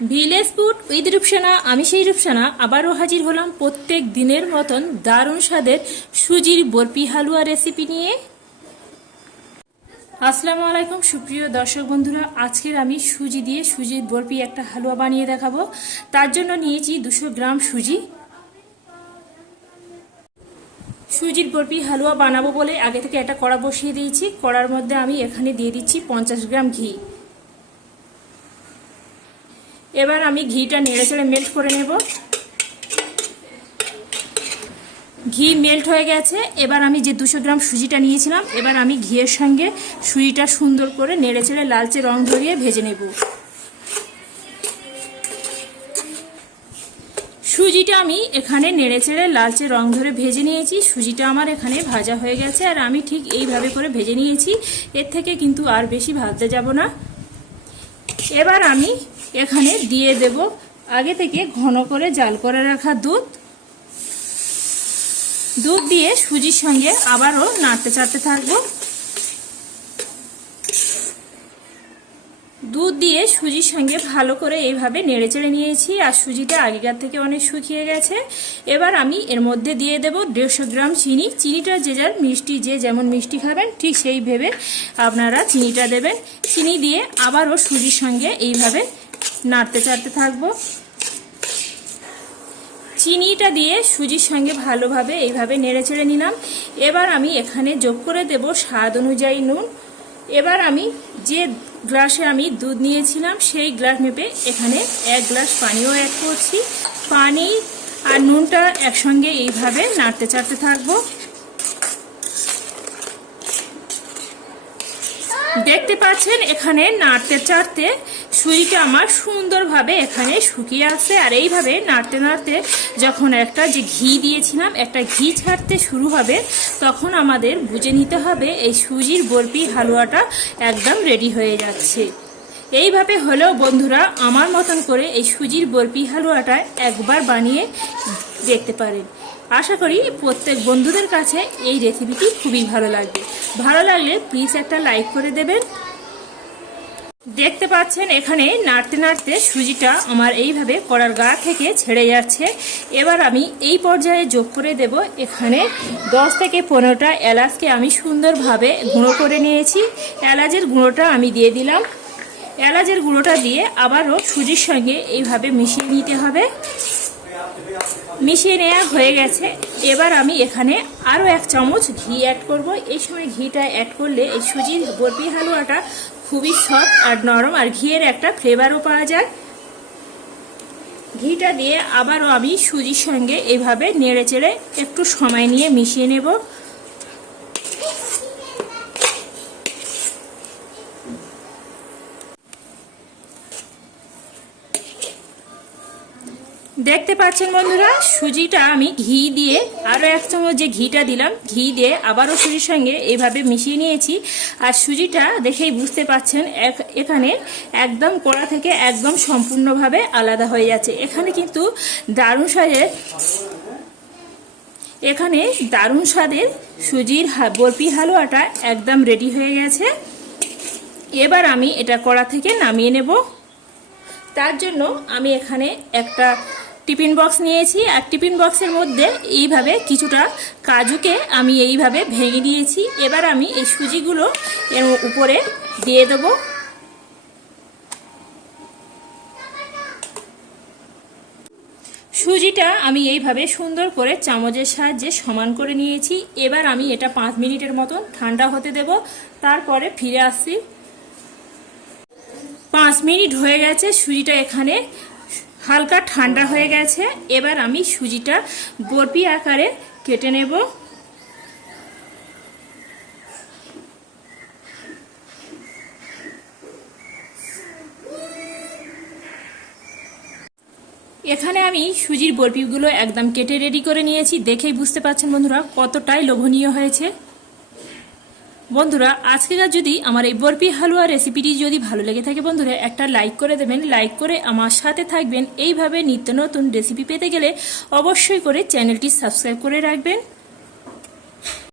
Village food with Rupsana, আমি সেই রূপসানা। আবারও হাজির হলাম প্রত্যেক দিনের মতন দারুণ স্বাদের সুজির বরফি হালুয়া রেসিপি নিয়ে। আসসালামু আলাইকুম, সুপ্রিয় দর্শক বন্ধুরা, আজকের আমি সুজি দিয়ে সুজির বরফি একটা হালুয়া বানিয়ে দেখাবো। তার জন্য নিয়েছি দুশো গ্রাম সুজি। সুজির বরফি হালুয়া বানাবো বলে আগে থেকে একটা কড়া বসিয়ে দিয়েছি। কড়ার মধ্যে আমি এখানে দিয়ে দিচ্ছি পঞ্চাশ গ্রাম ঘি। এবার আমি ঘিটা নেড়ে চেড়ে মেল্ট করে নেব। ঘি মেল্ট হয়ে গেছে। এবার আমি যে দুশো গ্রাম সুজিটা নিয়েছিলাম, এবার আমি ঘিয়ের সঙ্গে সুজিটা সুন্দর করে নেড়ে চেড়ে লালচে রং ধরিয়ে ভেজে নেব। সুজিটা আমি এখানে নেড়ে চেড়ে লালচে রং ধরে ভেজে নিয়েছি। সুজিটা আমার এখানে ভাজা হয়ে গেছে, আর আমি ঠিক এইভাবে করে ভেজে নিয়েছি। এর থেকে কিন্তু আর বেশি ভাজতে যাব না। এবার আমি এখানে দিয়ে দেব আগে থেকে ঘন করে জাল করে রাখা দুধ। দুধ দিয়ে সুজির সঙ্গে আবারও নাড়তে চাড়তে থাকব। দুধ দিয়ে সুজির সঙ্গে ভালো করে এইভাবে নেড়ে চেড়ে নিয়েছি, আর সুজিটা আগেকার থেকে অনেক শুকিয়ে গেছে। এবার আমি এর মধ্যে দিয়ে দেব দেড়শো গ্রাম চিনি। চিনিটা যে যার মিষ্টি, যে যেমন মিষ্টি খাবেন, ঠিক সেই ভেবে আপনারা চিনিটা দেবেন। চিনি দিয়ে আবারও সুজির সঙ্গে এইভাবে নাড়তে চাড়তে থাকব। চিনিটা দিয়ে সুজির সঙ্গে ভালোভাবে এইভাবে নেড়ে চেড়ে নিলাম। এবার আমি এখানে যোগ করে দেব স্বাদ অনুযায়ী নুন। এবার আমি যে গ্লাসে আমি দুধ নিয়েছিলাম, সেই গ্লাস মেপে এখানে এক গ্লাস পানিও অ্যাড করছি। পানি আর নুনটা একসঙ্গে এইভাবে নাড়তে চাড়তে থাকব। দেখতে পাচ্ছেন এখানে নাড়তে চাড়তে সুইটা আমার সুন্দরভাবে এখানে শুকিয়ে আসছে আর এইভাবে নাড়তে নাড়তে যখন একটা যে ঘি দিয়েছিলাম, একটা ঘি ছাড়তে শুরু হবে, তখন আমাদের বুঝে নিতে হবে এই সুজির বরফি হালুয়াটা একদম রেডি হয়ে যাচ্ছে। এইভাবে হলেও বন্ধুরা আমার মতন করে এই সুজির বরফি হালুয়াটা একবার বানিয়ে দেখতে পারেন। আশা করি প্রত্যেক বন্ধুদের কাছে এই রেসিপিটি খুবই ভালো লাগবে। ভালো লাগলে প্লিজ একটা লাইক করে দেবেন। দেখতে পাচ্ছেন এখানে নাড়তে নাড়তে সুজিটা আমার এইভাবে কড়ার গা থেকে ছেড়ে যাচ্ছে। এবার আমি এই পর্যায়ে যোগ করে দেব এখানে 10 থেকে পনেরোটা এলাচকে আমি সুন্দরভাবে গুঁড়ো করে নিয়েছি। এলাচের গুঁড়োটা আমি দিয়ে দিলাম। এলাচের গুঁড়োটা দিয়ে আবারও সুজির সঙ্গে এইভাবে মিশিয়ে নিতে হবে। মিশিয়ে নেওয়া হয়ে গেছে। এবার আমি এখানে আরও এক চামচ ঘি অ্যাড করব। এই সময় ঘিটা অ্যাড করলে এই সুজির বরফি হালুয়াটা খুবই সফট আর নরম আর ঘিয়ের একটা ফ্লেভারও পাওয়া যায়। ঘিটা দিয়ে আবারও আমি সুজির সঙ্গে এভাবে নেড়ে চেড়ে একটু সময় নিয়ে মিশিয়ে নেব। দেখতে পাচ্ছেন বন্ধুরা, সুজিটা আমি ঘি দিয়ে আরও এক চামচ যে ঘিটা দিলাম, ঘি দিয়ে আবারও সুজির সঙ্গে এইভাবে মিশিয়ে নিয়েছি। আর সুজিটা দেখেই বুঝতে পাচ্ছেন এখানে একদম কড়া থেকে একদম সম্পূর্ণভাবে আলাদা হয়ে যাচ্ছে। এখানে কিন্তু দারুণ স্বাদের এখানে দারুণ স্বাদের সুজির বরফি হালুয়াটা একদম রেডি হয়ে গেছে। এবার আমি এটা কড়া থেকে নামিয়ে নেব। তার জন্য আমি এখানে একটা টিফিন বক্স নিয়েছি আর টিফিন বক্সের মধ্যে এইভাবে কিছুটা কাজুকে আমি এইভাবে ভেঙে নিয়েছি এবার আমি এই সুজিগুলো এর উপরে দিয়ে দেব। সুজিটা আমি এইভাবে সুন্দর করে চামচের সাহায্যে সমান করে নিয়েছি। এবার আমি এটা পাঁচ মিনিটের মতন ঠান্ডা হতে দেব। তারপরে ফিরে আসছি পাঁচ মিনিট হয়ে গেছে সুজিটা এখানে হালকা ঠান্ডা হয়ে গেছে। এবার আমি সুজিটা বরফি আকারে কেটে নেব। এখানে আমি সুজির বরফিগুলো একদম কেটে রেডি করে নিয়েছি। দেখেই বুঝতে পারছেন বন্ধুরা কতটাই লোভনীয় হয়েছে। বন্ধুরা আজকেকার যদি আমার এই বরফি হালুয়া রেসিপিটি যদি ভালো লেগে থাকে বন্ধুরা, একটা লাইক করে দেবেন। লাইক করে আমার সাথে থাকবেন। এইভাবে নিত্য নতুন রেসিপি পেতে গেলে অবশ্যই করে চ্যানেলটি সাবস্ক্রাইব করে রাখবেন।